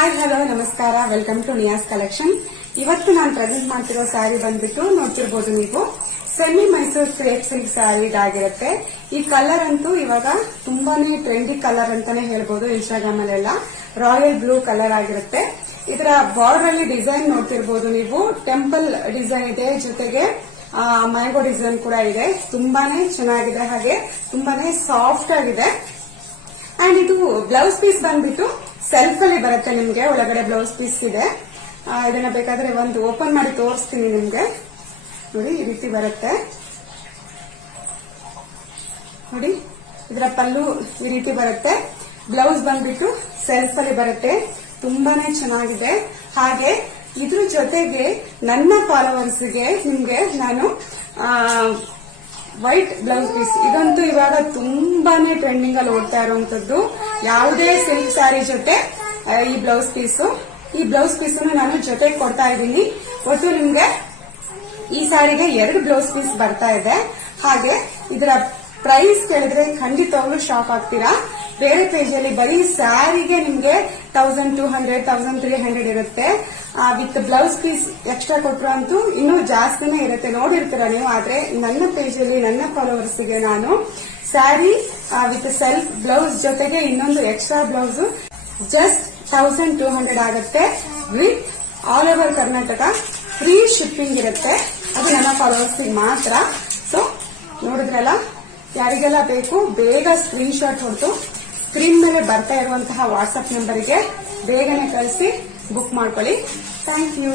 Hi hello ನಮಸ್ಕಾರ, welcome to Niyas collection. ಇವತ್ತು ನಾನು ಪ್ರೆಸೆಂಟ್ ಮಾಡ್ತಿರೋ ಸ್ಯಾರಿ ಬಂದ್ಬಿಟ್ಟು ನೋಡ್ತಿರ್ಬೋದು ನೀವು, semi Mysore crepe silk sari ಆಗಿರುತ್ತೆ. ಈ ಕಲರ್ ಅಂತೂ ಇವಾಗ ತುಂಬಾನೇ ಟ್ರೆಂಡಿ ಕಲರ್ ಅಂತಾನೆ ಹೇಳ್ಬೋದು. ಇನ್ಸ್ಟಾಗ್ರಾಮ್ ಅಲ್ಲೆಲ್ಲ ರಾಯಲ್ ಬ್ಲೂ ಕಲರ್ ಆಗಿರುತ್ತೆ. ಇದರ ಬಾರ್ಡರ್ ಅಲ್ಲಿ ಡಿಸೈನ್ ನೋಡ್ತಿರ್ಬೋದು ನೀವು, ಟೆಂಪಲ್ ಡಿಸೈನ್ ಇದೆ, ಜೊತೆಗೆ ಮ್ಯಾಂಗೋ ಡಿಸೈನ್ ಕೂಡ ಇದೆ. ತುಂಬಾನೇ ಚೆನ್ನಾಗಿದೆ, ಹಾಗೆ ತುಂಬಾನೇ ಸಾಫ್ಟ್ ಆಗಿದೆ. ಅಂಡ್ ಇದು ಬ್ಲೌಸ್ ಪೀಸ್ ಬಂದ್ಬಿಟ್ಟು ಸೆಲ್ಫ್ ಅಲ್ಲಿ ಬರುತ್ತೆ ನಿಮ್ಗೆ. ಒಳಗಡೆ ಬ್ಲೌಸ್ ಪೀಸ್ ಇದೆ. ಇದನ್ನ ಬೇಕಾದ್ರೆ ಒಂದು ಓಪನ್ ಮಾಡಿ ತೋರಿಸ್ತೀನಿ ನಿಮ್ಗೆ. ನೋಡಿ, ಈ ರೀತಿ ಬರುತ್ತೆ ನೋಡಿ. ಇದರ ಪಲ್ಲು ಈ ರೀತಿ ಬರುತ್ತೆ. ಬ್ಲೌಸ್ ಬಂದ್ಬಿಟ್ಟು ಸೆಲ್ಫ್ ಅಲ್ಲಿ ಬರುತ್ತೆ. ತುಂಬಾನೇ ಚೆನ್ನಾಗಿದೆ. ಹಾಗೆ ಇದ್ರ ಜೊತೆಗೆ ನನ್ನ ಫಾಲೋವರ್ಸ್ಗೆ ನಿಮ್ಗೆ ನಾನು ವೈಟ್ ಬ್ಲೌಸ್ ಪೀಸ್, ಇದಂತೂ ಇವಾಗ ತುಂಬಾನೇ ಟ್ರೆಂಡಿಂಗ್ ಅಲ್ಲಿ ಓಡ್ತಾ ಇರುವಂತದ್ದು. ಯಾವುದೇ ಸಿಲ್ಕ್ ಸ್ಯಾರಿ ಜೊತೆ ಈ ಬ್ಲೌಸ್ ಪೀಸ್ ನಾನು ಜೊತೆಗೆ ಕೊಡ್ತಾ ಇದ್ದೀನಿ. ಒಟ್ಟು ನಿಮ್ಗೆ ಈ ಸ್ಯಾರಿಗೆ 2 ಬ್ಲೌಸ್ ಪೀಸ್ ಬರ್ತಾ ಇದೆ. ಹಾಗೆ ಇದರ ಪ್ರೈಸ್ ಕೇಳಿದ್ರೆ ಖಂಡಿತವಾಗ್ಲೂ ಶಾಕ್ ಆಗ್ತೀರಾ. ಬೇರೆ ಪೇಜ್ ಅಲ್ಲಿ ಬರೀ ಸ್ಯಾರಿಗೆ ನಿಮ್ಗೆ 1200 1300 ಇರುತ್ತೆ. ವಿತ್ ಬ್ಲೌಸ್ ಪೀಸ್ ಎಕ್ಸ್ಟ್ರಾ ಕೊಟ್ರು ಅಂತೂ ಇನ್ನೂ ಜಾಸ್ತಿನೇ ಇರುತ್ತೆ, ನೋಡಿರ್ತೀರ ನೀವು. ಆದ್ರೆ ನನ್ನ ಪೇಜ್ ಅಲ್ಲಿ ನನ್ನ ಫಾಲೋವರ್ಸ್ ಗೆ ನಾನು ಸ್ಯಾರಿ ವಿತ್ ಸೆಲ್ಫ್ ಬ್ಲೌಸ್ ಜೊತೆಗೆ ಇನ್ನೊಂದು ಎಕ್ಸ್ಟ್ರಾ ಬ್ಲೌಸ್ ಜಸ್ಟ್ 1200 ಆಗುತ್ತೆ. With all over Karnataka free shipping ಇರುತ್ತೆ. ಅದು ನನ್ನ ಫಾಲೋವರ್ಸ್ ಮಾತ್ರ. ಸೊ ನೋಡಿದ್ರಲ್ಲ, ಯಾರಿಗೆಲ್ಲ ಬೇಕು ಬೇಗ ಸ್ಕ್ರೀನ್ ಶಾಟ್ ಹೊಡೆದು ಸ್ಕ್ರೀನ್ ಮೇಲೆ ಬರ್ತಾ ಇರುವಂತಹ ವಾಟ್ಸ್ಆಪ್ ನಂಬರ್ಗೆ ಬೇಗನೆ ಕಳಿಸಿ ಬುಕ್ ಮಾಡ್ಕೊಳ್ಳಿ. Thank you.